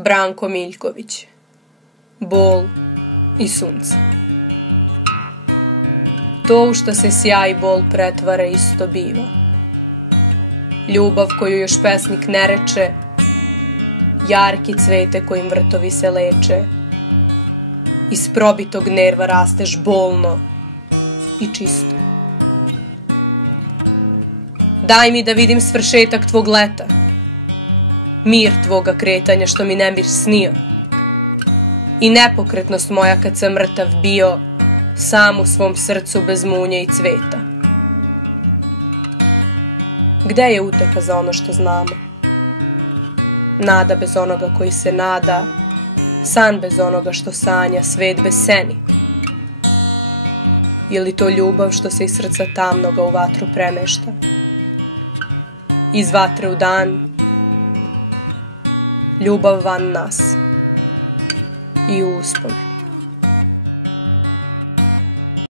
Branko Miljković. Bol i sunce. To u što se sjaj i bol pretvara isto biva. Ljubav koju još pesnik ne reče, jarki cvete kojim vrtovi se leče. Iz probitog nerva rasteš bolno i čisto. Daj mi da vidim svršetak tvog leta, mir tvoga kretanja što mi nemir snio, i nepokretnost moja kad sam mrtav bio, sam u svom srcu bez munje i cveta. Gde je uteka za ono što znamo? Nada bez onoga koji se nada, san bez onoga što sanja, svet bez seni. Je li to ljubav što se iz srca tamnoga u vatru premešta? Iz vatre u dan, ljubav van nas i u uspon.